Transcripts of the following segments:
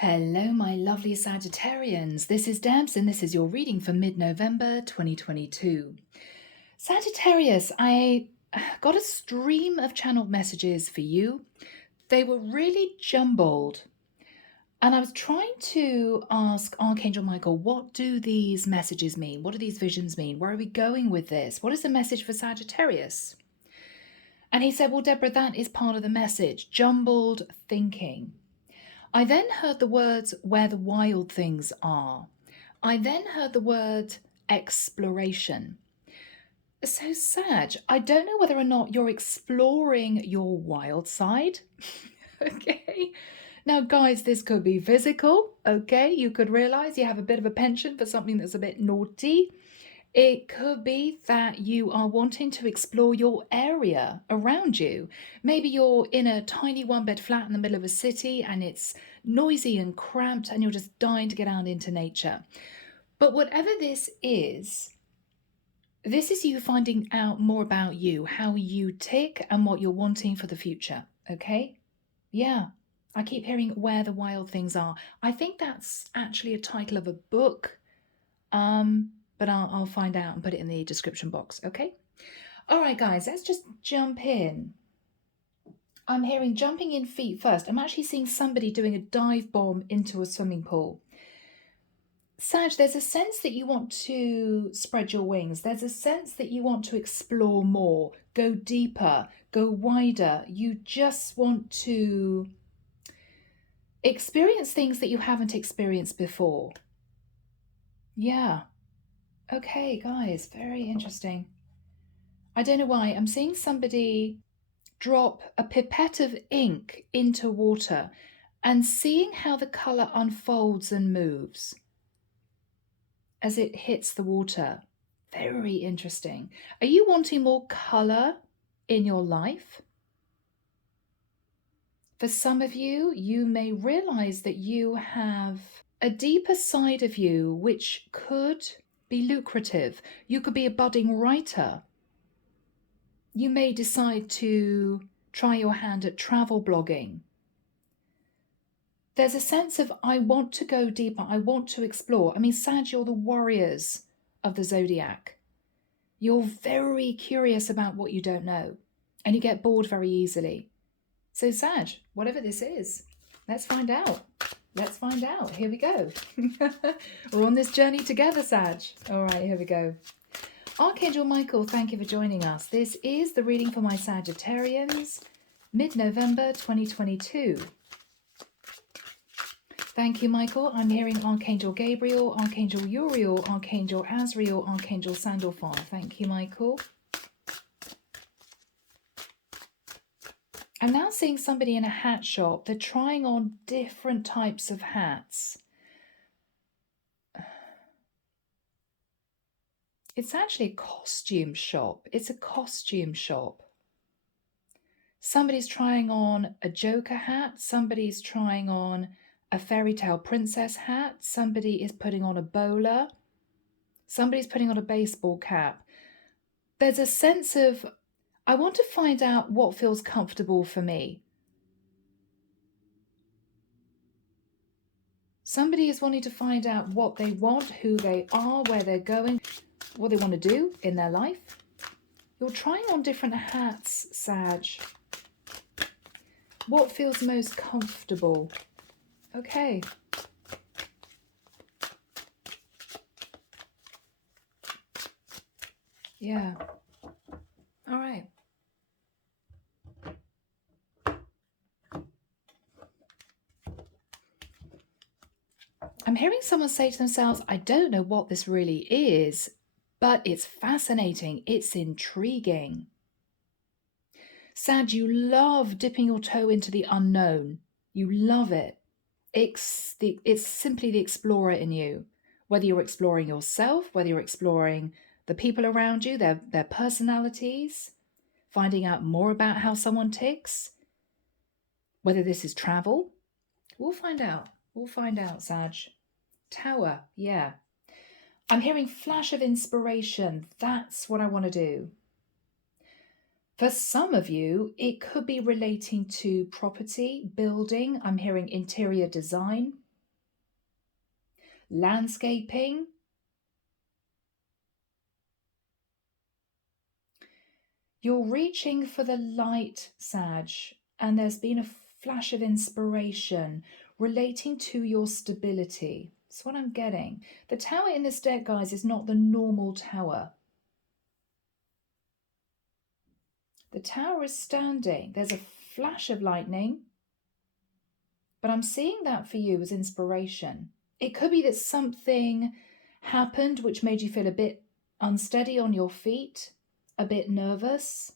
Hello, my lovely Sagittarians. This is Debs, and this is your reading for mid-November 2022. Sagittarius, I got a stream of channeled messages for you. They were really jumbled, and I was trying to ask Archangel Michael, what do these messages mean? What do these visions mean? Where are we going with this? What is the message for Sagittarius? And he said, well, Deborah, that is part of the message, jumbled thinking. I then heard the words where the wild things are. I then heard the word exploration. So, Sag, I don't know whether or not you're exploring your wild side. Okay. Now, guys, this could be physical. Okay. You could realize you have a bit of a penchant for something that's a bit naughty. It could be that you are wanting to explore your area around you. Maybe you're in a tiny one-bed flat in the middle of a city and it's noisy and cramped and you're just dying to get out into nature. But whatever this is you finding out more about you, how you tick and what you're wanting for the future, okay? Yeah, I keep hearing where the wild things are. I think that's actually a title of a book. But I'll find out and put it in the description box, okay? All right, guys, let's just jump in. I'm hearing jumping in feet first. I'm actually seeing somebody doing a dive bomb into a swimming pool. Sag, there's a sense that you want to spread your wings. There's a sense that you want to explore more, go deeper, go wider. You just want to experience things that you haven't experienced before. Yeah. Okay, guys, very interesting. I don't know why. I'm seeing somebody drop a pipette of ink into water and seeing how the colour unfolds and moves as it hits the water. Very interesting. Are you wanting more colour in your life? For some of you, you may realise that you have a deeper side of you which could be lucrative. You could be a budding writer. You may decide to try your hand at travel blogging. There's a sense of, I want to go deeper, I want to explore. I mean, Sag, you're the warriors of the zodiac. You're very curious about what you don't know, and you get bored very easily. So Sag, whatever this is, let's find out. Let's find out. Here we go. We're on this journey together, Sag. All right, here we go. Archangel Michael, thank you for joining us. This is the reading for my Sagittarians, mid-November 2022. Thank you, Michael. I'm hearing Archangel Gabriel, Archangel Uriel, Archangel Azrael, Archangel Sandalphon. Thank you, Michael. I'm now seeing somebody in a hat shop. They're trying on different types of hats. It's actually a costume shop. It's a costume shop. Somebody's trying on a Joker hat. Somebody's trying on a fairy tale princess hat. Somebody is putting on a bowler. Somebody's putting on a baseball cap. There's a sense of, I want to find out what feels comfortable for me. Somebody is wanting to find out what they want, who they are, where they're going, what they want to do in their life. You're trying on different hats, Sag. What feels most comfortable? Okay. Yeah. All right. I'm hearing someone say to themselves, I don't know what this really is, but it's fascinating. It's intriguing. Sag, you love dipping your toe into the unknown. You love it. It's simply the explorer in you. Whether you're exploring yourself, whether you're exploring the people around you, their personalities, finding out more about how someone ticks, whether this is travel, we'll find out. We'll find out, Sag. Tower, yeah. I'm hearing flash of inspiration. That's what I want to do. For some of you, it could be relating to property, building. I'm hearing interior design. landscaping. You're reaching for the light, Sag, and there's been a flash of inspiration relating to your stability. That's what I'm getting. The tower in this deck, guys, is not the normal tower. The tower is standing. There's a flash of lightning, but I'm seeing that for you as inspiration. It could be that something happened which made you feel a bit unsteady on your feet, a bit nervous,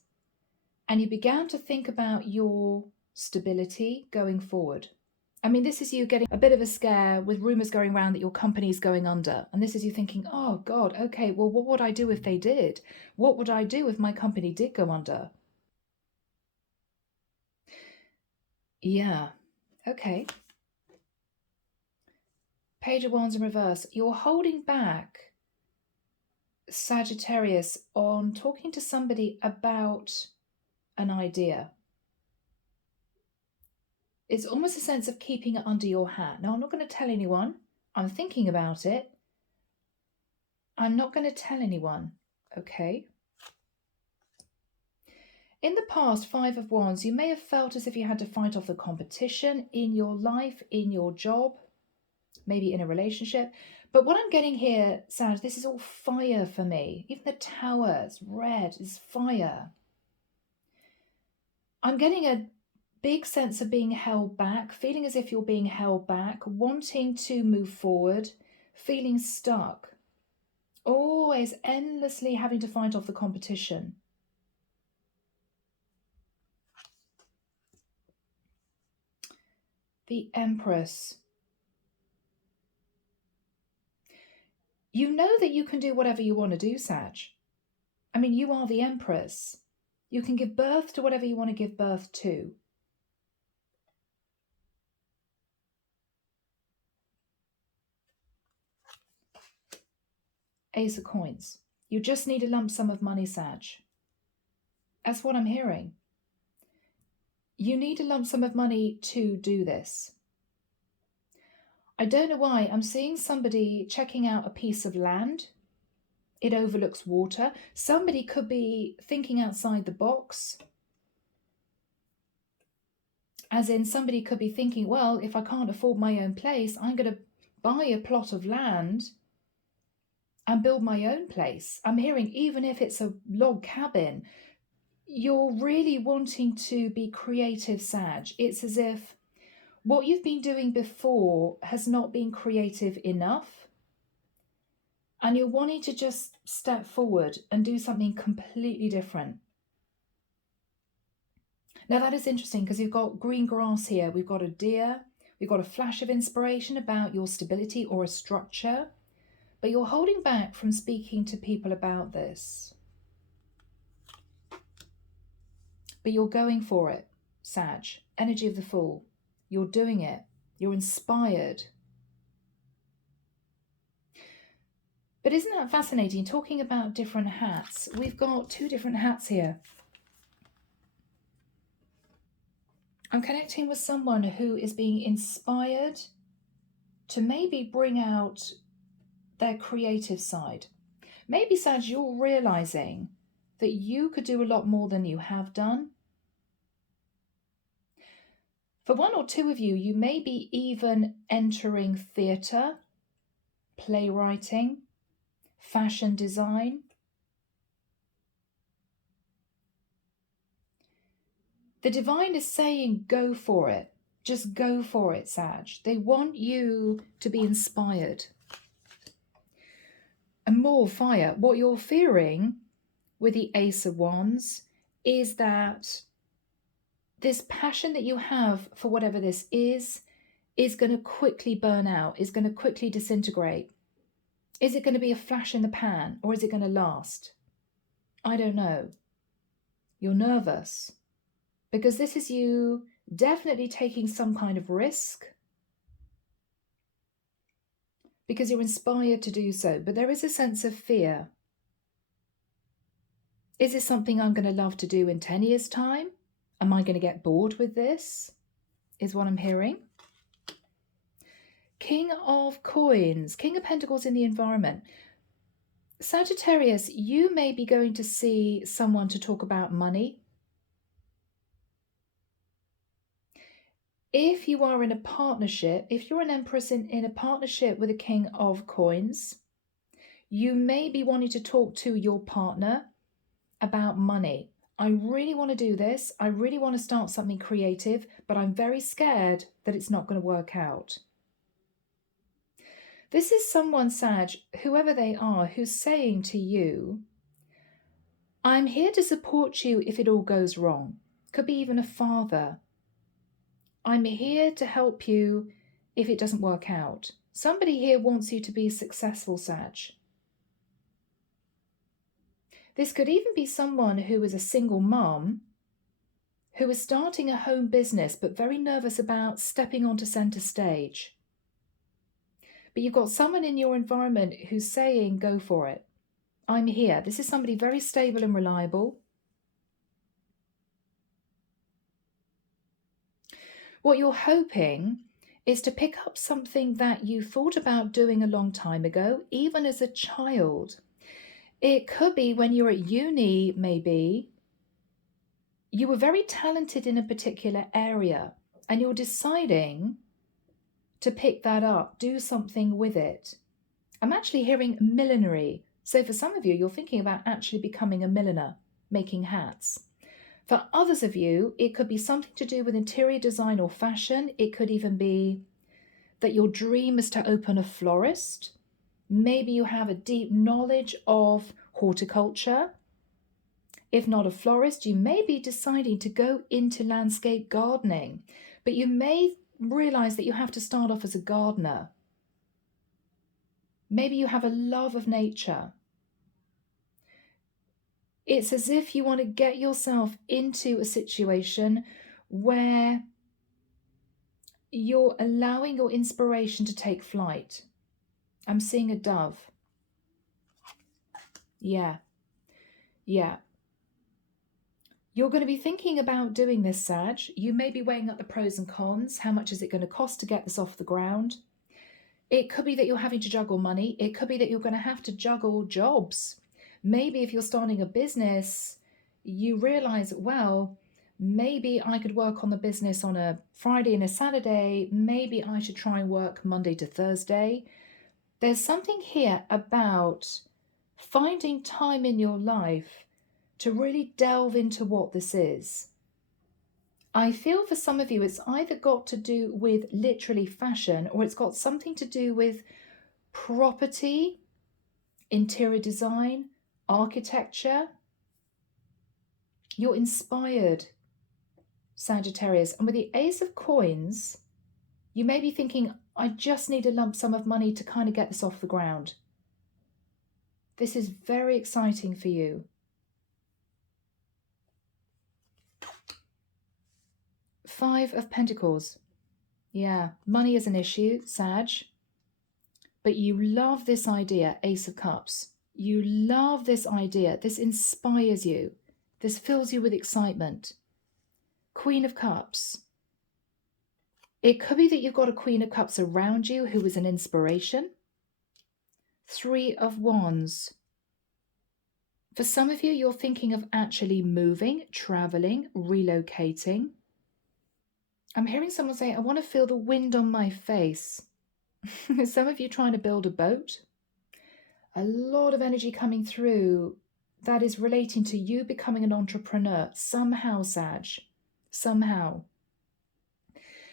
and you began to think about your stability going forward. I mean, this is you getting a bit of a scare with rumours going around that your company's going under. And this is you thinking, oh God, okay, well, what would I do if they did? What would I do if my company did go under? Yeah, okay. Page of Wands in reverse. You're holding back, Sagittarius, on talking to somebody about an idea. It's almost a sense of keeping it under your hat. Now, I'm not going to tell anyone. I'm thinking about it. I'm not going to tell anyone, okay? In the past, Five of Wands, you may have felt as if you had to fight off the competition in your life, in your job, maybe in a relationship. But what I'm getting here, Sag, this is all fire for me. Even the tower, it's red, is fire. I'm getting a big sense of being held back, feeling as if you're being held back, wanting to move forward, feeling stuck, always endlessly having to fight off the competition. The Empress. You know that you can do whatever you want to do, Sag. I mean, you are the Empress. You can give birth to whatever you want to give birth to. Ace of Coins. You just need a lump sum of money, Sag. That's what I'm hearing. You need a lump sum of money to do this. I don't know why. I'm seeing somebody checking out a piece of land. It overlooks water. Somebody could be thinking outside the box. As in, somebody could be thinking, well, if I can't afford my own place, I'm going to buy a plot of land and build my own place. I'm hearing, even if it's a log cabin, you're really wanting to be creative, Sag. It's as if what you've been doing before has not been creative enough. And you're wanting to just step forward and do something completely different. Now that is interesting because you've got green grass here. We've got a deer. We've got a flash of inspiration about your stability or a structure. But you're holding back from speaking to people about this. But you're going for it, Sag. Energy of the Fool. You're doing it. You're inspired. But isn't that fascinating? Talking about different hats. We've got two different hats here. I'm connecting with someone who is being inspired to maybe bring out their creative side. Maybe, Sag, you're realizing that you could do a lot more than you have done. For one or two of you, you may be even entering theatre, playwriting, fashion design. The divine is saying, go for it. Just go for it, Sag. They want you to be inspired. And more fire. What you're fearing with the Ace of Wands is that this passion that you have for whatever this is going to quickly burn out, is going to quickly disintegrate. Is it going to be a flash in the pan, or is it going to last? I don't know. You're nervous because this is you definitely taking some kind of risk because you're inspired to do so, but there is a sense of fear. Is this something I'm going to love to do in 10 years' time? Am I going to get bored with this? Is what I'm hearing. King of Coins, King of Pentacles in the environment. Sagittarius, you may be going to see someone to talk about money. If you are in a partnership, if you're an Empress in a partnership with a King of Coins, you may be wanting to talk to your partner about money. I really want to do this. I really want to start something creative, but I'm very scared that it's not going to work out. This is someone, Sag, whoever they are, who's saying to you, I'm here to support you if it all goes wrong. Could be even a father. I'm here to help you if it doesn't work out. Somebody here wants you to be successful, Sag. This could even be someone who is a single mum who is starting a home business but very nervous about stepping onto center stage. But you've got someone in your environment who's saying, go for it. I'm here. This is somebody very stable and reliable. What you're hoping is to pick up something that you thought about doing a long time ago, even as a child. It could be when you're at uni, maybe, you were very talented in a particular area and you're deciding to pick that up, do something with it. I'm actually hearing millinery. So for some of you, you're thinking about actually becoming a milliner, making hats. For others of you, it could be something to do with interior design or fashion. It could even be that your dream is to open a florist. Maybe you have a deep knowledge of horticulture. If not a florist, you may be deciding to go into landscape gardening, but you may realize that you have to start off as a gardener. Maybe you have a love of nature. It's as if you want to get yourself into a situation where you're allowing your inspiration to take flight. I'm seeing a dove. Yeah. You're going to be thinking about doing this, Sag. You may be weighing up the pros and cons. How much is it going to cost to get this off the ground? It could be that you're having to juggle money. It could be that you're going to have to juggle jobs. Maybe if you're starting a business, you realize, well, maybe I could work on the business on a Friday and a Saturday. Maybe I should try and work Monday to Thursday. There's something here about finding time in your life to really delve into what this is. I feel for some of you, it's either got to do with literally fashion or it's got something to do with property, interior design, architecture. You're inspired, Sagittarius. And with the Ace of Coins, you may be thinking, I just need a lump sum of money to kind of get this off the ground. This is very exciting for you. Five of Pentacles. Yeah, money is an issue, Sag. But you love this idea, Ace of Cups. You love this idea. This inspires you. This fills you with excitement. Queen of Cups. It could be that you've got a Queen of Cups around you who is an inspiration. Three of Wands. For some of you, you're thinking of actually moving, traveling, relocating. I'm hearing someone say, I want to feel the wind on my face. Some of you trying to build a boat. A lot of energy coming through that is relating to you becoming an entrepreneur somehow, Sag. Somehow.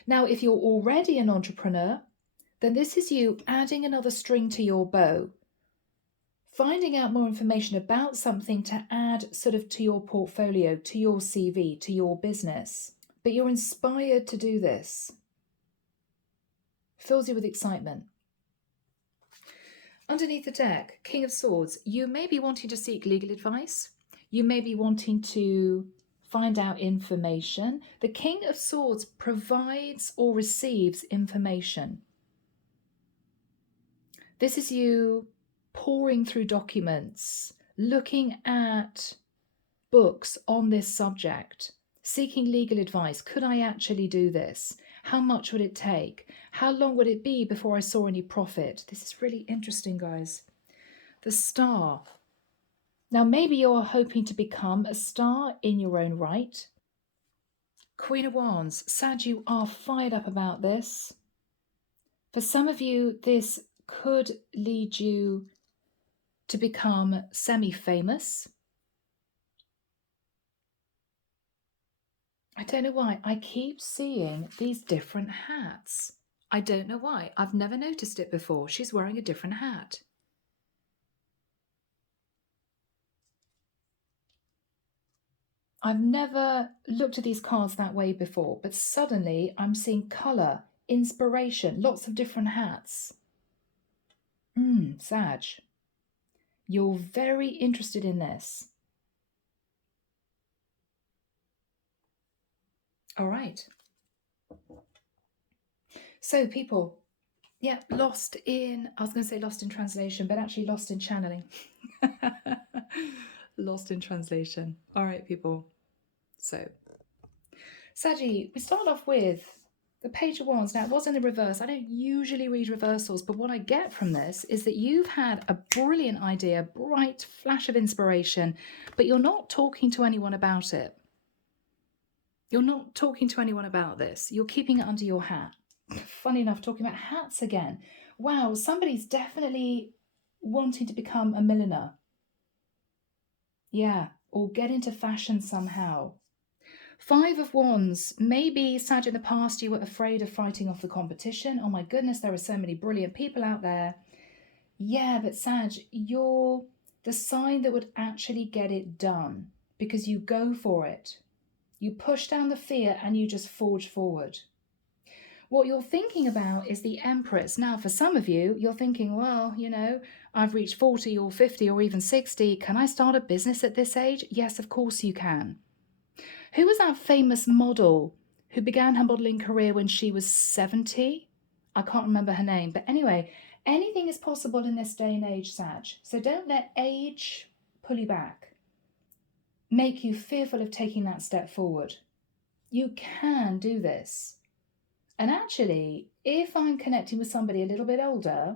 Now, if you're already an entrepreneur, then this is you adding another string to your bow. Finding out more information about something to add sort of to your portfolio, to your CV, to your business. But you're inspired to do this. Fills you with excitement. Underneath the deck, King of Swords, you may be wanting to seek legal advice. You may be wanting to find out information. The King of Swords provides or receives information. This is you pouring through documents, looking at books on this subject, seeking legal advice. Could I actually do this? How much would it take? How long would it be before I saw any profit? This is really interesting, guys. The Star. Now, maybe you're hoping to become a star in your own right. Queen of Wands. Sag, you are fired up about this. For some of you, this could lead you to become semi-famous. I don't know why. I keep seeing these different hats. I don't know why. I've never noticed it before. She's wearing a different hat. I've never looked at these cards that way before, but suddenly I'm seeing colour, inspiration, lots of different hats. Sag. You're very interested in this. All right. So people, yeah, lost in, I was going to say lost in translation, but actually lost in channeling. Lost in translation. All right, people. So, Saggy, we start off with the Page of Wands. Now, it was in the reverse. I don't usually read reversals, but what I get from this is that you've had a brilliant idea, bright flash of inspiration, but you're not talking to anyone about it. You're not talking to anyone about this. You're keeping it under your hat. Funny enough, talking about hats again. Wow, somebody's definitely wanting to become a milliner. Yeah, or get into fashion somehow. Five of Wands. Maybe, Sag, in the past you were afraid of fighting off the competition. Oh my goodness, there are so many brilliant people out there. Yeah, but Sag, you're the sign that would actually get it done because you go for it. You push down the fear and you just forge forward. What you're thinking about is the Empress. Now, for some of you, you're thinking, well, you know, I've reached 40 or 50 or even 60. Can I start a business at this age? Yes, of course you can. Who was that famous model who began her modeling career when she was 70? I can't remember her name. But anyway, anything is possible in this day and age, Sag. So don't let age pull you back, make you fearful of taking that step forward. You can do this. And actually, if I'm connecting with somebody a little bit older,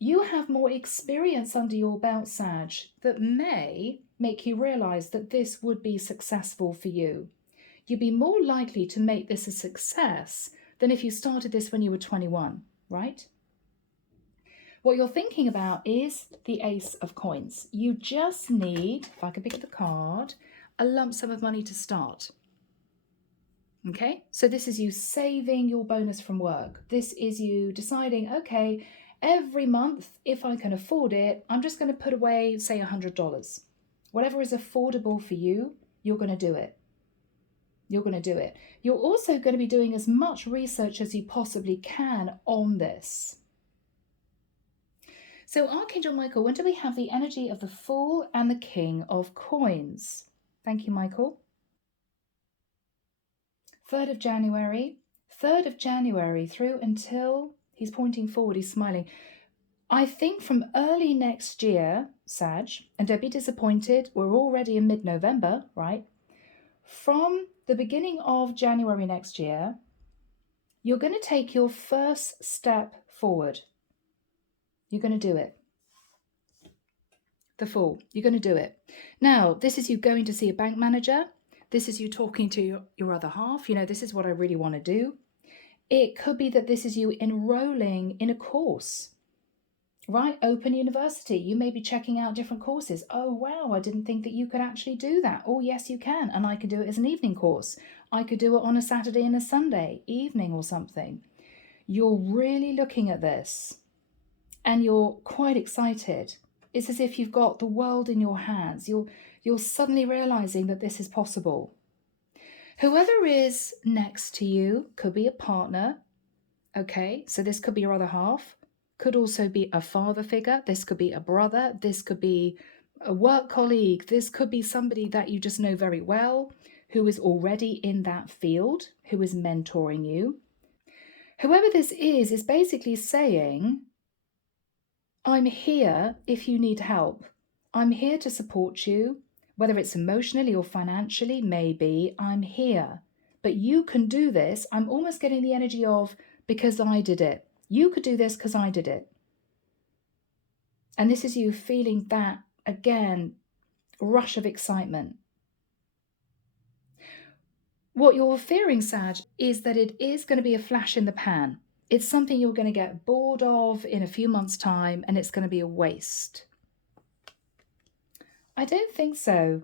you have more experience under your belt, Sag, that may make you realize that this would be successful for you. You'd be more likely to make this a success than if you started this when you were 21, right? What you're thinking about is the Ace of Coins. You just need, if I can pick the card, a lump sum of money to start. Okay, so this is you saving your bonus from work. This is you deciding, okay, every month, if I can afford it, I'm just going to put away, say, $100. Whatever is affordable for you, you're going to do it. You're going to do it. You're also going to be doing as much research as you possibly can on this. So Archangel Michael, when do we have the energy of the Fool and the King of Coins? Thank you, Michael. 3rd of January. 3rd of January through until, he's pointing forward, he's smiling. I think from early next year, Sag, and don't be disappointed, we're already in mid-November, right? From the beginning of January next year, you're going to take your first step forward. You're going to do it. The Fool. You're going to do it. Now, this is you going to see a bank manager. This is you talking to your other half. You know, this is what I really want to do. It could be that this is you enrolling in a course, right? Open university. You may be checking out different courses. Oh, wow, I didn't think that you could actually do that. Oh, yes, you can. And I could do it as an evening course. I could do it on a Saturday and a Sunday evening or something. You're really looking at this and you're quite excited. It's as if you've got the world in your hands. You're suddenly realizing that this is possible. Whoever is next to you could be a partner. Okay, so this could be your other half. Could also be a father figure. This could be a brother. This could be a work colleague. This could be somebody that you just know very well, who is already in that field, who is mentoring you. Whoever this is basically saying, I'm here if you need help. I'm here to support you, whether it's emotionally or financially, maybe. I'm here. but you can do this. I'm almost getting the energy of because I did it. You could do this because I did it. And this is you feeling that, again, rush of excitement. What you're fearing, Sag, is that it is going to be a flash in the pan. It's something you're going to get bored of in a few months' time, and it's going to be a waste. I don't think so,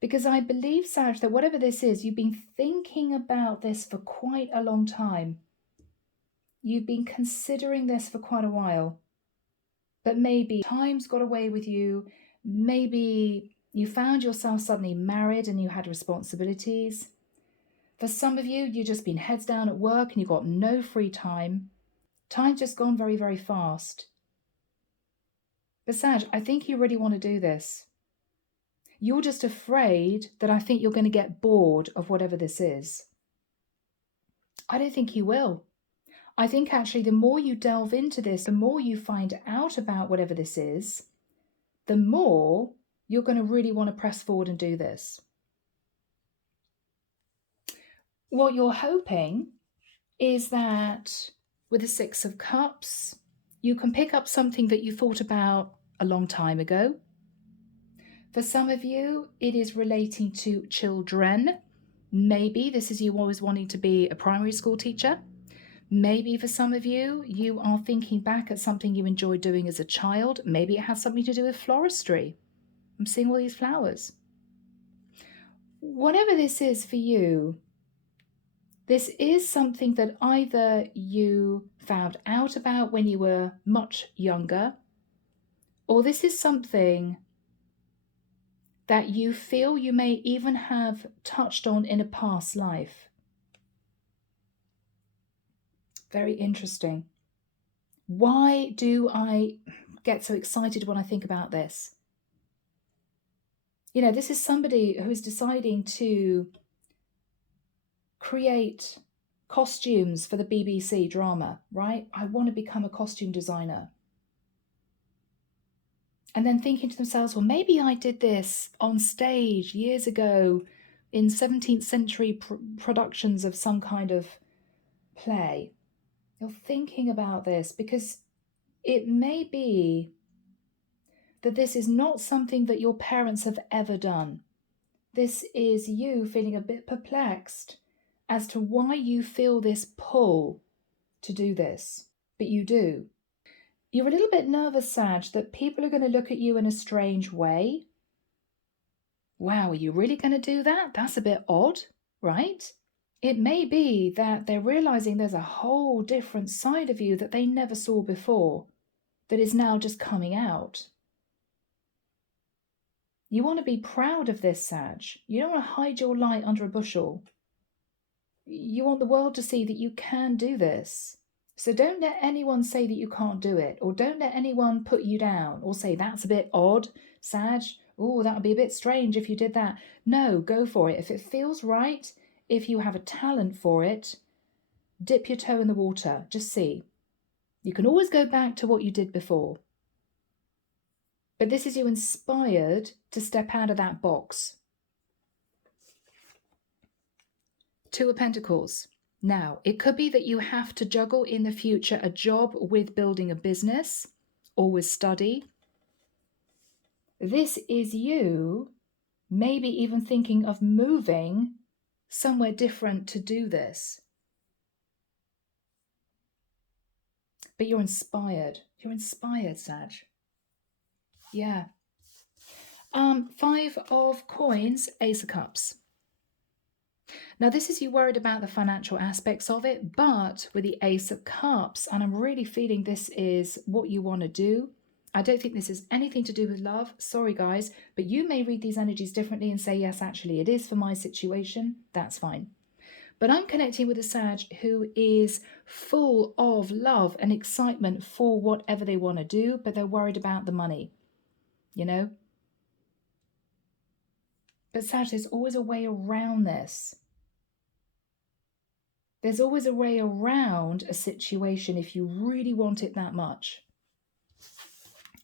because I believe, Sag, that whatever this is, you've been thinking about this for quite a long time. You've been considering this for quite a while, but maybe time's got away with you. Maybe you found yourself suddenly married and you had responsibilities. For some of you, you've just been heads down at work and you've got no free time. Time's just gone very, very fast. But Sag, I think you really want to do this. You're just afraid that I think you're going to get bored of whatever this is. I don't think you will. I think actually the more you delve into this, the more you find out about whatever this is, the more you're going to really want to press forward and do this. What you're hoping is that with the Six of Cups, you can pick up something that you thought about a long time ago. For some of you, it is relating to children. Maybe this is you always wanting to be a primary school teacher. Maybe for some of you, you are thinking back at something you enjoyed doing as a child. Maybe it has something to do with floristry. I'm seeing all these flowers. Whatever this is for you, this is something that either you found out about when you were much younger, or this is something that you feel you may even have touched on in a past life. Very interesting. Why do I get so excited when I think about this? You know, this is somebody who is deciding to create costumes for the BBC drama, right? I want to become a costume designer. And then thinking to themselves, well, maybe I did this on stage years ago in 17th century productions of some kind of play. You're thinking about this because it may be that this is not something that your parents have ever done. This is you feeling a bit perplexed as to why you feel this pull to do this, but you do. You're a little bit nervous, Sag, that people are going to look at you in a strange way. Wow, are you really going to do that? That's a bit odd, right? It may be that they're realizing there's a whole different side of you that they never saw before, that is now just coming out. You want to be proud of this, Sag. You don't want to hide your light under a bushel. You want the world to see that you can do this. So don't let anyone say that you can't do it, or don't let anyone put you down or say that's a bit odd, Sag. Oh, that would be a bit strange if you did that. No, go for it. If it feels right, if you have a talent for it, dip your toe in the water. Just see. You can always go back to what you did before. But this is you inspired to step out of that box. Two of Pentacles. Now, it could be that you have to juggle in the future a job with building a business or with study. This is you maybe even thinking of moving somewhere different to do this. But you're inspired. You're inspired, Sag. Yeah. 5 of Coins, Ace of Cups. Now, this is you worried about the financial aspects of it, but with the Ace of Cups, and I'm really feeling this is what you want to do. I don't think this is anything to do with love. Sorry, guys, but you may read these energies differently and say, yes, actually, it is for my situation. That's fine. But I'm connecting with a Sag who is full of love and excitement for whatever they want to do, but they're worried about the money, you know? But Sag, there's always a way around this. There's always a way around a situation if you really want it that much.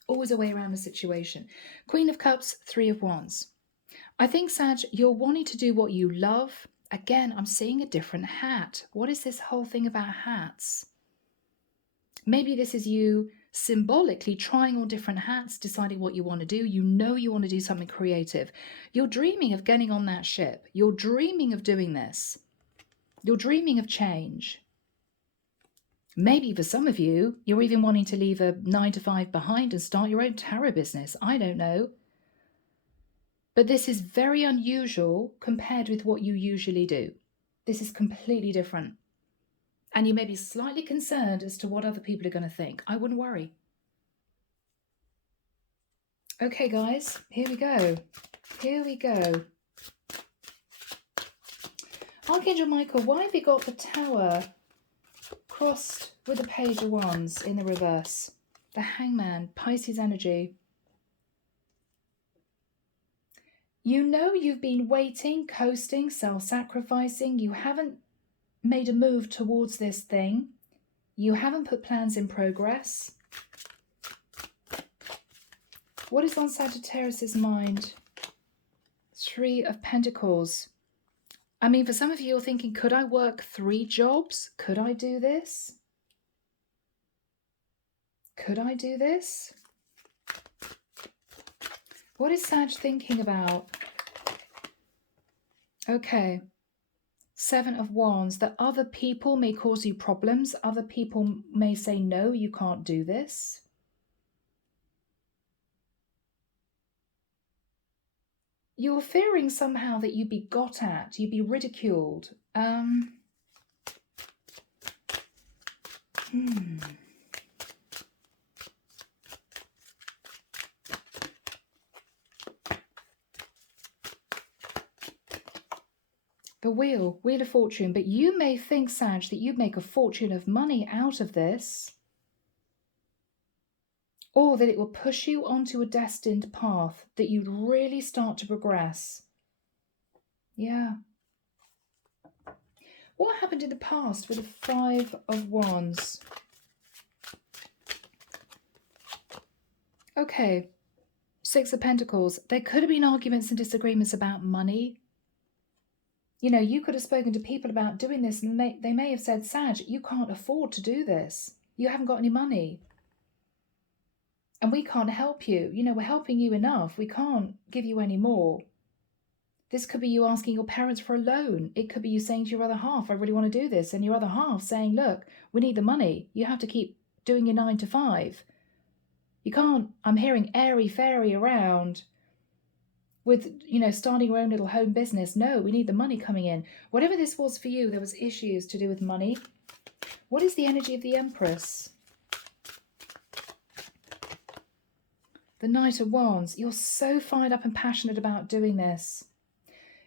Always a way around a situation. Queen of Cups, 3 of Wands. I think, Sag, you're wanting to do what you love. Again, I'm seeing a different hat. What is this whole thing about hats? Maybe this is you symbolically trying on different hats, deciding what you want to do. You know you want to do something creative. You're dreaming of getting on that ship. You're dreaming of doing this. You're dreaming of change. Maybe for some of you, you're even wanting to leave a 9-to-5 behind and start your own tarot business. I don't know. But this is very unusual compared with what you usually do. This is completely different. And you may be slightly concerned as to what other people are going to think. I wouldn't worry. Okay, guys, here we go. Here we go. Archangel Michael, why have you got the Tower crossed with the Page of Wands in the reverse? The Hangman, Pisces energy. You know you've been waiting, coasting, self-sacrificing. You haven't made a move towards this thing. You haven't put plans in progress. What is on Sagittarius's mind? 3 of Pentacles. I mean, for some of you, you're thinking, could I work 3 jobs? Could I do this? Could I do this? What is Sag thinking about? Okay. 7 of Wands. That other people may cause you problems. Other people may say, no, you can't do this. You're fearing somehow that you'd be got at, you'd be ridiculed. The Wheel of Fortune. But you may think, Sag, that you'd make a fortune of money out of this. Or that it will push you onto a destined path, that you'd really start to progress. Yeah. What happened in the past with the 5 of Wands? Okay. 6 of Pentacles. There could have been arguments and disagreements about money. You know, you could have spoken to people about doing this and they may have said, Sag, you can't afford to do this. You haven't got any money. And we can't help you. You know, we're helping you enough. We can't give you any more. This could be you asking your parents for a loan. It could be you saying to your other half, I really want to do this. And your other half saying, look, we need the money. You have to keep doing your 9-to-5. You can't, I'm hearing airy-fairy around with, you know, starting your own little home business. No, we need the money coming in. Whatever this was for you, there was issues to do with money. What is the energy of the Empress? The Knight of Wands. You're so fired up and passionate about doing this.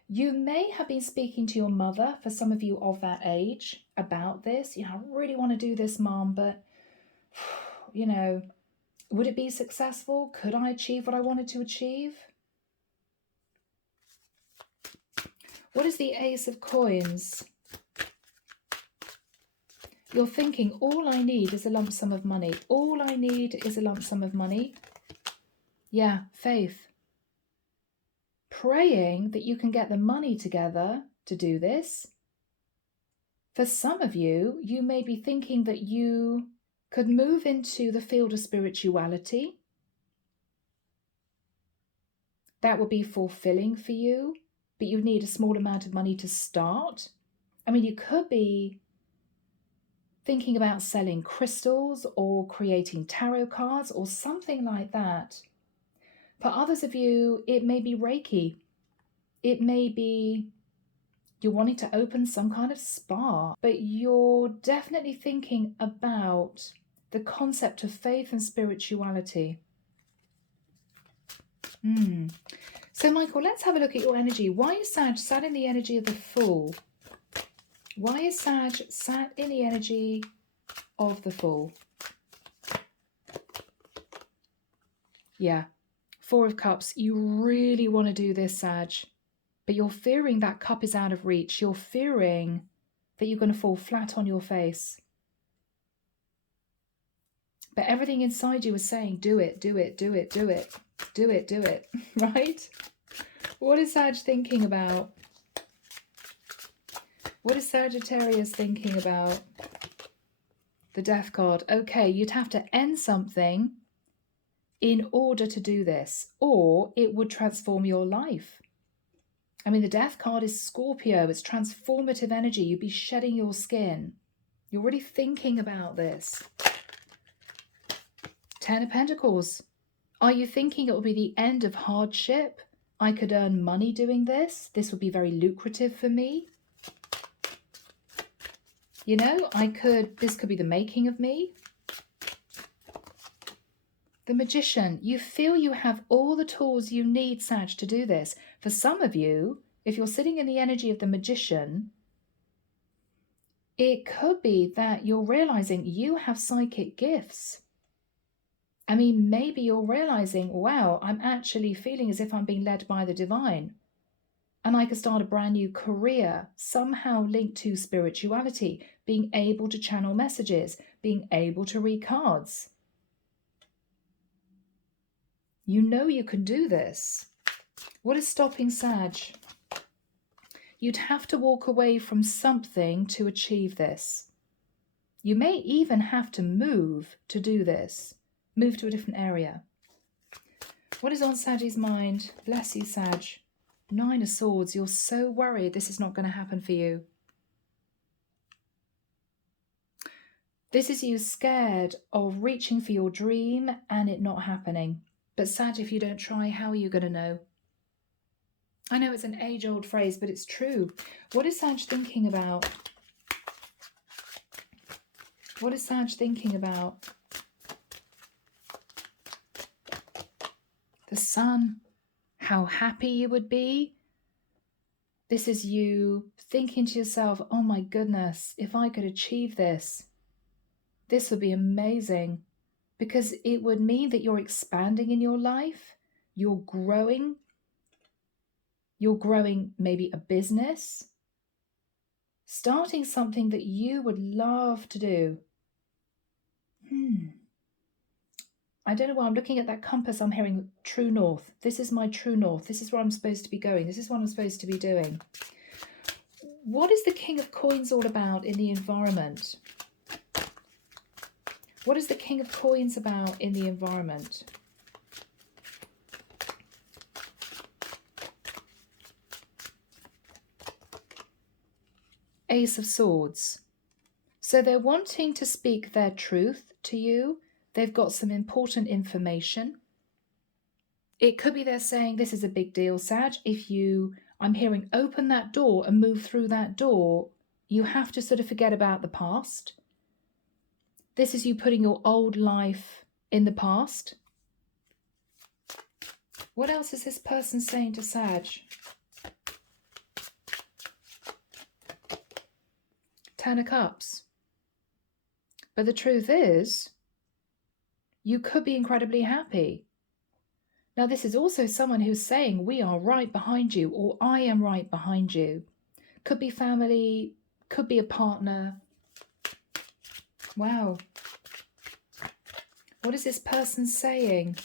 You may have been speaking to your mother, for some of you of that age, about this. You know, I really want to do this, Mom, but, you know, would it be successful? Could I achieve what I wanted to achieve? What is the Ace of Coins? You're thinking, all I need is a lump sum of money. All I need is a lump sum of money. Yeah, faith. Praying that you can get the money together to do this. For some of you, you may be thinking that you could move into the field of spirituality. That would be fulfilling for you, but you need a small amount of money to start. I mean, you could be thinking about selling crystals or creating tarot cards or something like that. For others of you, it may be Reiki. It may be you're wanting to open some kind of spa, but you're definitely thinking about the concept of faith and spirituality. So, Michael, let's have a look at your energy. Why is Sag sat in the energy of the Fool? Why is Sag sat in the energy of the Fool? Yeah. 4 of Cups. You really want to do this, Sag, but you're fearing that cup is out of reach. You're fearing that you're going to fall flat on your face. But everything inside you is saying, do it, do it, do it, do it, do it, do it, right? What is Sag thinking about? What is Sagittarius thinking about? The Death card. Okay, you'd have to end something in order to do this, or it would transform your life. I mean, the Death card is Scorpio. It's transformative energy. You'd be shedding your skin. You're really thinking about this. Ten of Pentacles. Are you thinking it will be the end of hardship? I could earn money doing this. This would be very lucrative for me. You know, this could be the making of me. The Magician. You feel you have all the tools you need, Sag, to do this. For some of you, if you're sitting in the energy of the Magician, it could be that you're realizing you have psychic gifts. I mean, maybe you're realizing, wow, I'm actually feeling as if I'm being led by the divine. And I could start a brand new career, somehow linked to spirituality, being able to channel messages, being able to read cards. You know you can do this. What is stopping Sag? You'd have to walk away from something to achieve this. You may even have to move to do this. Move to a different area. What is on Sag's mind? Bless you, Sag. Nine of Swords. You're so worried this is not going to happen for you. This is you scared of reaching for your dream and it not happening. But Sag, if you don't try, how are you going to know? I know it's an age-old phrase, but it's true. What is Sag thinking about? What is Sag thinking about? The Sun. How happy you would be. This is you thinking to yourself, oh my goodness, if I could achieve this, this would be amazing. Because it would mean that you're expanding in your life. You're growing. You're growing maybe a business. Starting something that you would love to do. I don't know why I'm looking at that compass. I'm hearing true north. This is my true north. This is where I'm supposed to be going. This is what I'm supposed to be doing. What is the King of Coins all about in the environment? What is the King of Coins about in the environment? Ace of Swords. So they're wanting to speak their truth to you. They've got some important information. It could be they're saying, this is a big deal, Sag. I'm hearing open that door and move through that door. You have to sort of forget about the past. This is you putting your old life in the past. What else is this person saying to Sag? Ten of Cups. But the truth is, you could be incredibly happy. Now, this is also someone who's saying, we are right behind you, or I am right behind you. Could be family, could be a partner. Wow. What is this person saying?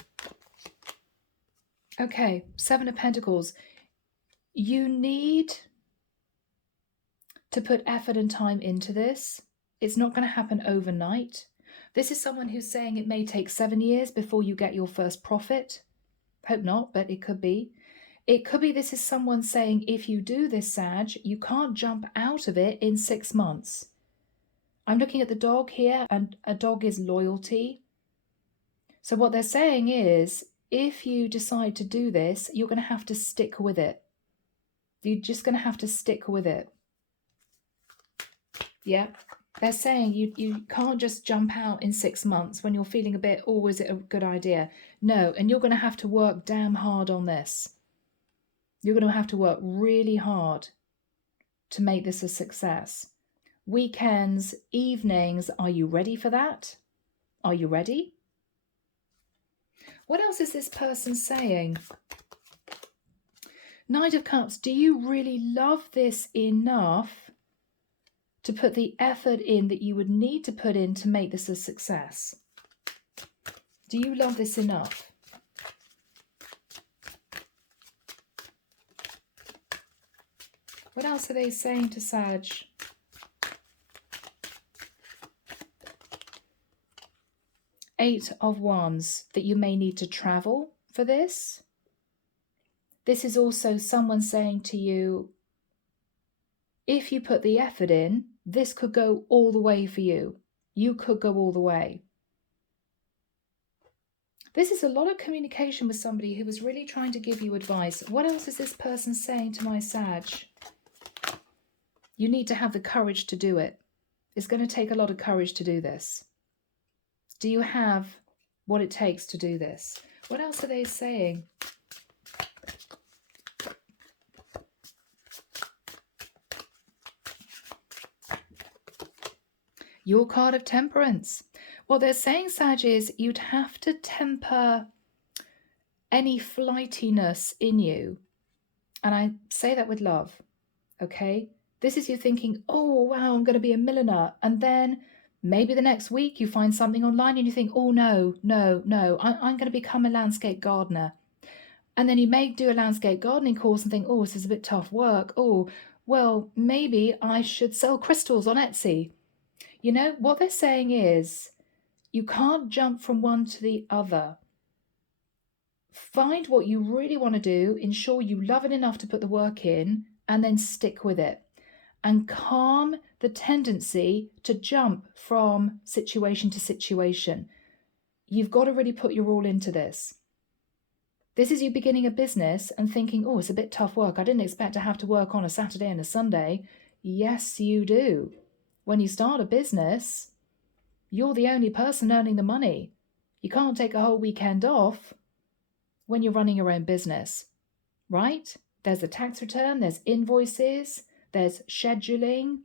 Okay, Seven of Pentacles. You need to put effort and time into this. It's not going to happen overnight. This is someone who's saying it may take 7 years before you get your first profit. Hope not, but it could be. It could be this is someone saying, if you do this, Sag, you can't jump out of it in 6 months. I'm looking at the dog here, and a dog is loyalty. So what they're saying is, if you decide to do this, you're going to have to stick with it. You're just going to have to stick with it. Yeah. They're saying you can't just jump out in 6 months when you're feeling a bit, oh, is it a good idea? No, and you're going to have to work damn hard on this. You're going to have to work really hard to make this a success. Weekends, evenings, are you ready for that? Are you ready? What else is this person saying? Knight of Cups, do you really love this enough to put the effort in that you would need to put in to make this a success? Do you love this enough? What else are they saying to Sag? Eight of Wands, that you may need to travel for this. This is also someone saying to you, if you put the effort in, this could go all the way for you. You could go all the way. This is a lot of communication with somebody who was really trying to give you advice. What else is this person saying to my Sag? You need to have the courage to do it. It's going to take a lot of courage to do this. Do you have what it takes to do this? What else are they saying? Your card of Temperance. What they're saying, Sag, is you'd have to temper any flightiness in you. And I say that with love, okay? This is you thinking, oh, wow, I'm going to be a milliner. And then maybe the next week you find something online and you think, oh, no, I'm going to become a landscape gardener. And then you may do a landscape gardening course and think, oh, this is a bit tough work. Oh, well, maybe I should sell crystals on Etsy. You know, what they're saying is you can't jump from one to the other. Find what you really want to do, ensure you love it enough to put the work in, and then stick with it. And calm the tendency to jump from situation to situation. You've got to really put your all into this. This is you beginning a business and thinking, oh, it's a bit tough work. I didn't expect to have to work on a Saturday and a Sunday. Yes, you do. When you start a business, you're the only person earning the money. You can't take a whole weekend off when you're running your own business, right? There's a tax return, there's invoices, there's scheduling.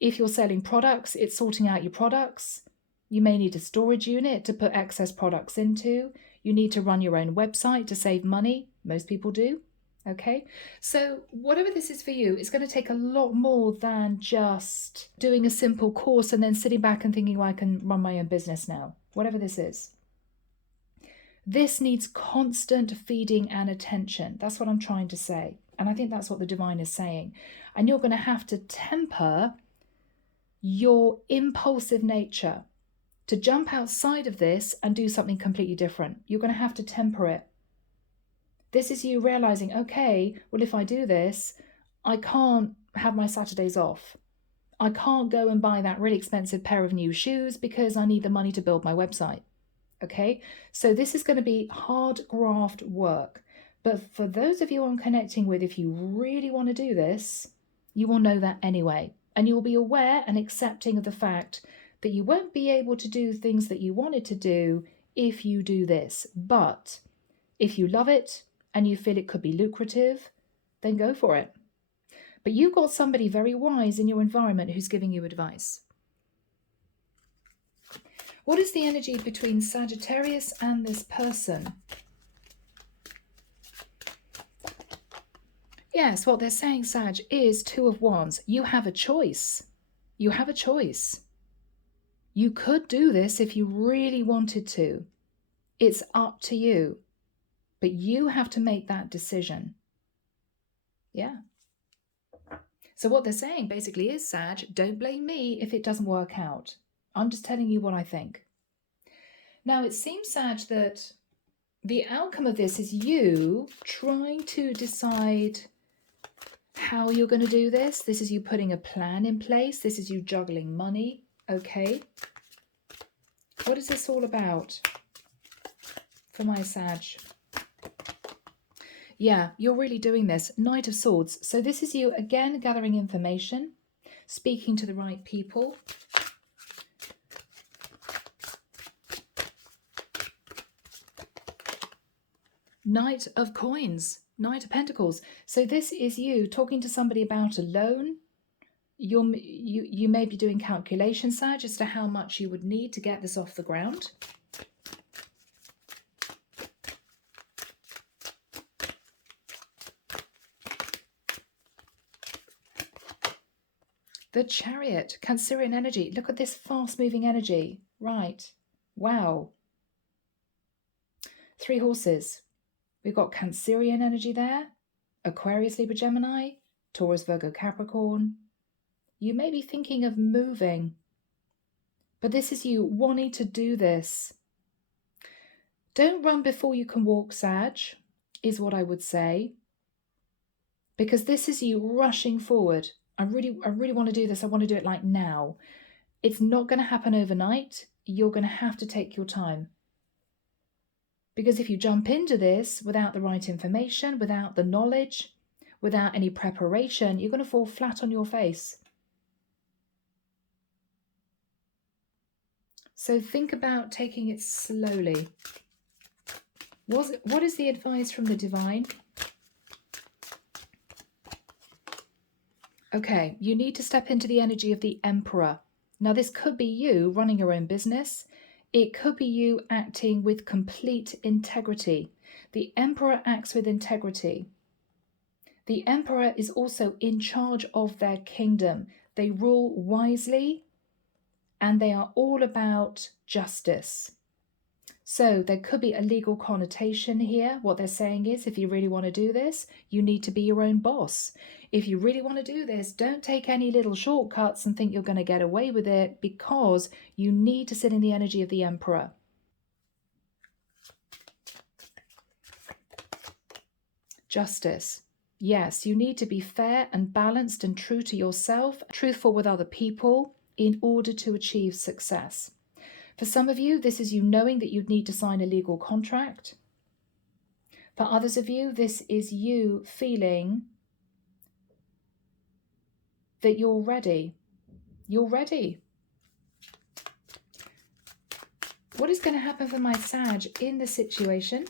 If you're selling products, it's sorting out your products. You may need a storage unit to put excess products into. You need to run your own website to save money. Most people do. Okay, so whatever this is for you, it's going to take a lot more than just doing a simple course and then sitting back and thinking, well, I can run my own business now. Whatever this is. This needs constant feeding and attention. That's what I'm trying to say. And I think that's what the divine is saying. And you're going to have to temper your impulsive nature to jump outside of this and do something completely different. You're going to have to temper it. This is you realizing, okay, well, if I do this, I can't have my Saturdays off. I can't go and buy that really expensive pair of new shoes because I need the money to build my website. Okay, so this is going to be hard graft work. But for those of you I'm connecting with, if you really want to do this, you will know that anyway. And you will be aware and accepting of the fact that you won't be able to do things that you wanted to do if you do this. But if you love it and you feel it could be lucrative, then go for it. But you've got somebody very wise in your environment who's giving you advice. What is the energy between Sagittarius and this person? Yes, what they're saying, Sag, is Two of Wands. You have a choice. You have a choice. You could do this if you really wanted to. It's up to you. But you have to make that decision. Yeah. So what they're saying basically is, Sag, don't blame me if it doesn't work out. I'm just telling you what I think. Now, it seems, Sag, that the outcome of this is you trying to decide how you're going to do this. This is you putting a plan in place. This is you juggling money. Okay. What is this all about for my Sag? Yeah, you're really doing this. Knight of Swords. So this is you, again, gathering information, speaking to the right people. Knight of Coins, Knight of Pentacles. So this is you talking to somebody about a loan. You may be doing calculations, Sag, as to how much you would need to get this off the ground. The Chariot, Cancerian energy. Look at this fast-moving energy. Right. Wow. 3 horses. We've got Cancerian energy there. Aquarius, Libra, Gemini. Taurus, Virgo, Capricorn. You may be thinking of moving, but this is you wanting to do this. Don't run before you can walk, Sag, is what I would say. Because this is you rushing forward. I really want to do this. I want to do it like now. It's not going to happen overnight. You're going to have to take your time. Because if you jump into this without the right information, without the knowledge, without any preparation, you're going to fall flat on your face. So think about taking it slowly. What is the advice from the divine? Okay, you need to step into the energy of the Emperor. Now, this could be you running your own business. It could be you acting with complete integrity. The Emperor acts with integrity. The Emperor is also in charge of their kingdom. They rule wisely, and they are all about justice. So there could be a legal connotation here. What they're saying is, if you really want to do this, you need to be your own boss. If you really want to do this, don't take any little shortcuts and think you're going to get away with it, because you need to sit in the energy of the Emperor. Justice. Yes, you need to be fair and balanced and true to yourself, truthful with other people in order to achieve success. For some of you, this is you knowing that you'd need to sign a legal contract. For others of you, this is you feeling that you're ready. You're ready. What is going to happen for my Sag in this situation?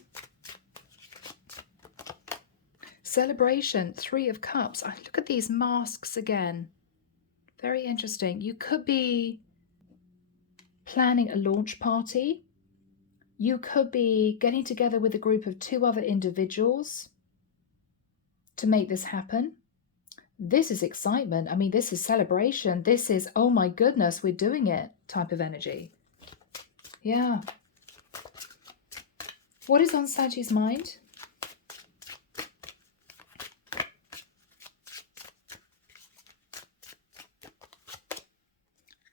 Celebration, 3 of Cups. Look at these masks again. Very interesting. You could be planning a launch party. You could be getting together with a group of 2 other individuals to make this happen. This is excitement. I mean, this is celebration. This is, oh my goodness, we're doing it type of energy. Yeah. What is on Sag's mind?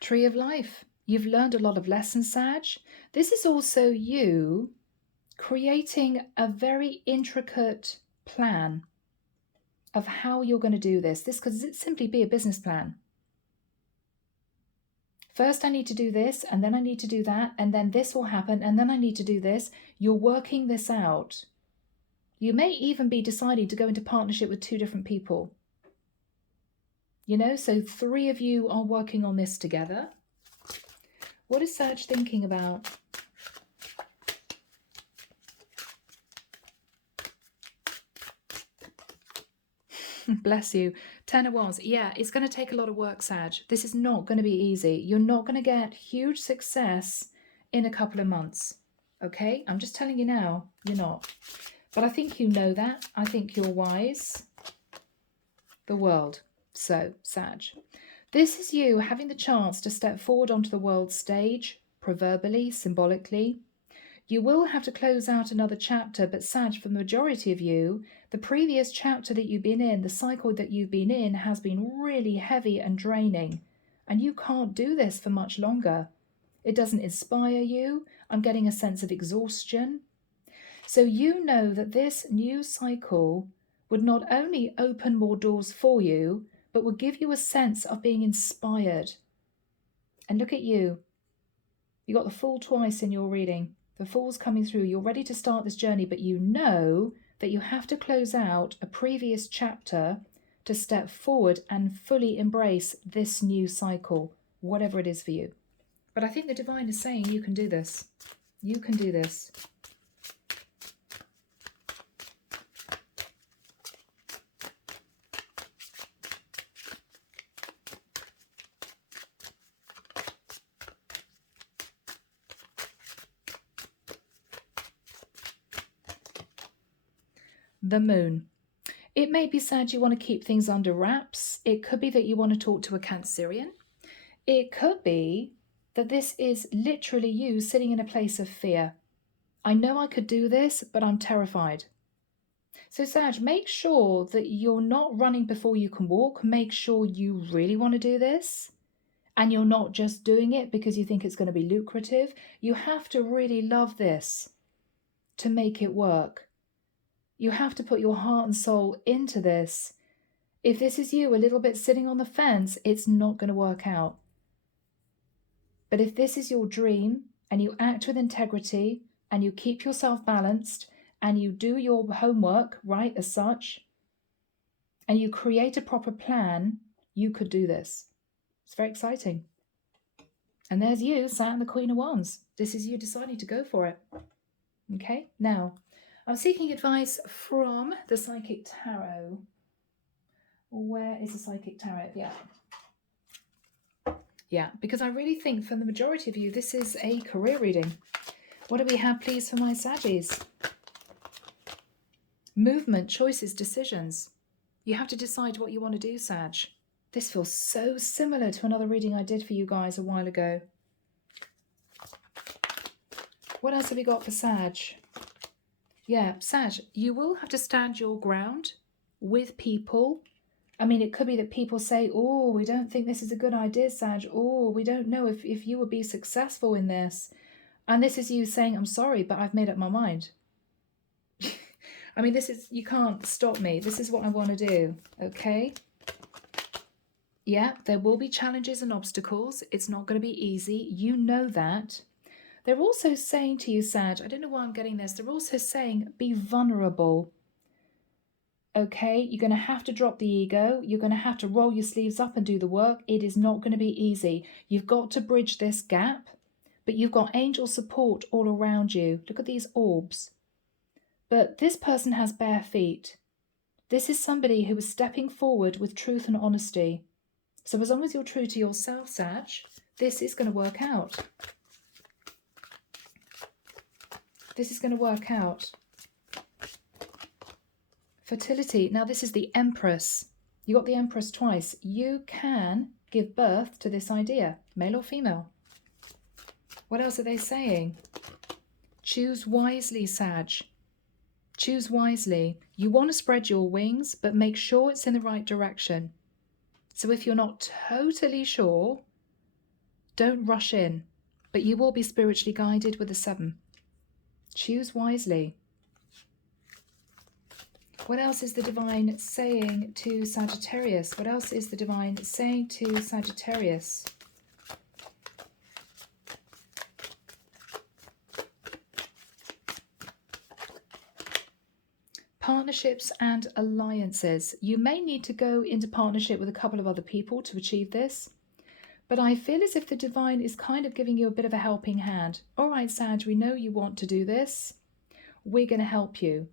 Tree of Life. You've learned a lot of lessons, Sag. This is also you creating a very intricate plan of how you're going to do this. This could simply be a business plan. First, I need to do this, and then I need to do that, and then this will happen, and then I need to do this. You're working this out. You may even be deciding to go into partnership with 2 different people. You know, so 3 of you are working on this together. What is Sag thinking about? Bless you. 10 of Wands. Yeah, it's going to take a lot of work, Sag. This is not going to be easy. You're not going to get huge success in a couple of months. Okay? I'm just telling you now, you're not. But I think you know that. I think you're wise. The World. So, Sag. This is you having the chance to step forward onto the world stage, proverbially, symbolically. You will have to close out another chapter, but Sag, for the majority of you, the previous chapter that you've been in, the cycle that you've been in, has been really heavy and draining. And you can't do this for much longer. It doesn't inspire you. I'm getting a sense of exhaustion. So you know that this new cycle would not only open more doors for you, but would give you a sense of being inspired. And look at you. You got the Fool twice in your reading. The Fool's coming through. You're ready to start this journey, but you know that you have to close out a previous chapter to step forward and fully embrace this new cycle, whatever it is for you. But I think the divine is saying you can do this. You can do this. The Moon. It may be sad you want to keep things under wraps. It could be that you want to talk to a Cancerian. It could be that this is literally you sitting in a place of fear. I know I could do this, but I'm terrified. So Sag, make sure that you're not running before you can walk. Make sure you really want to do this. And you're not just doing it because you think it's going to be lucrative. You have to really love this to make it work. You have to put your heart and soul into this. If this is you a little bit sitting on the fence, it's not going to work out. But if this is your dream and you act with integrity and you keep yourself balanced and you do your homework, right, as such, and you create a proper plan, you could do this. It's very exciting. And there's you, sat in the Queen of Wands. This is you deciding to go for it. Okay, now, I'm seeking advice from the Psychic Tarot. Where is the Psychic Tarot? Yeah, because I really think for the majority of you, this is a career reading. What do we have, please, for my Saggies? Movement, choices, decisions. You have to decide what you want to do, Sag. This feels so similar to another reading I did for you guys a while ago. What else have we got for Sag? Yeah, Sag, you will have to stand your ground with people. I mean, it could be that people say, oh, we don't think this is a good idea, Sag. Oh, we don't know if you would be successful in this. And this is you saying, I'm sorry, but I've made up my mind. I mean, this is, you can't stop me. This is what I want to do, okay? Yeah, there will be challenges and obstacles. It's not going to be easy. You know that. They're also saying to you, Sag, I don't know why I'm getting this. They're also saying, be vulnerable. Okay, you're going to have to drop the ego. You're going to have to roll your sleeves up and do the work. It is not going to be easy. You've got to bridge this gap, but you've got angel support all around you. Look at these orbs. But this person has bare feet. This is somebody who is stepping forward with truth and honesty. So as long as you're true to yourself, Sag, this is going to work out. This is going to work out. Fertility. Now this is the Empress. You got the Empress twice. You can give birth to this idea, male or female. What else are they saying? Choose wisely, Sag. Choose wisely. You want to spread your wings, but make sure it's in the right direction. So if you're not totally sure, don't rush in, but you will be spiritually guided with a 7. Choose wisely. What else is the divine saying to Sagittarius? What else is the divine saying to Sagittarius? Partnerships and alliances. You may need to go into partnership with a couple of other people to achieve this. But I feel as if the divine is kind of giving you a bit of a helping hand. All right, Sag, we know you want to do this. We're going to help you.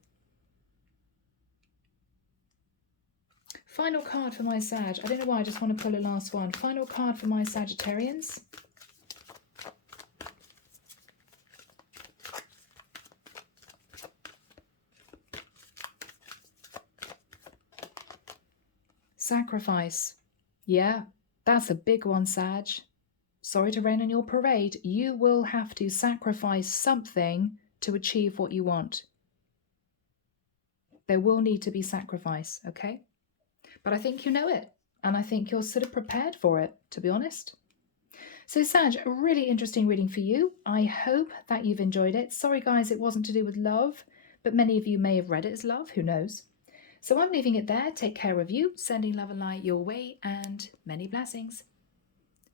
Final card for my Sag. I don't know why, I just want to pull a last one. Final card for my Sagittarians. Sacrifice. Yeah, that's a big one, Sag. Sorry to rain on your parade. You will have to sacrifice something to achieve what you want. There will need to be sacrifice, okay? But I think you know it, and I think you're sort of prepared for it, to be honest. So Sag, a really interesting reading for you. I hope that you've enjoyed it. Sorry guys, it wasn't to do with love, but many of you may have read it as love, who knows? So I'm leaving it there. Take care of you, sending love and light your way, and many blessings.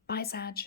Bye, Sag.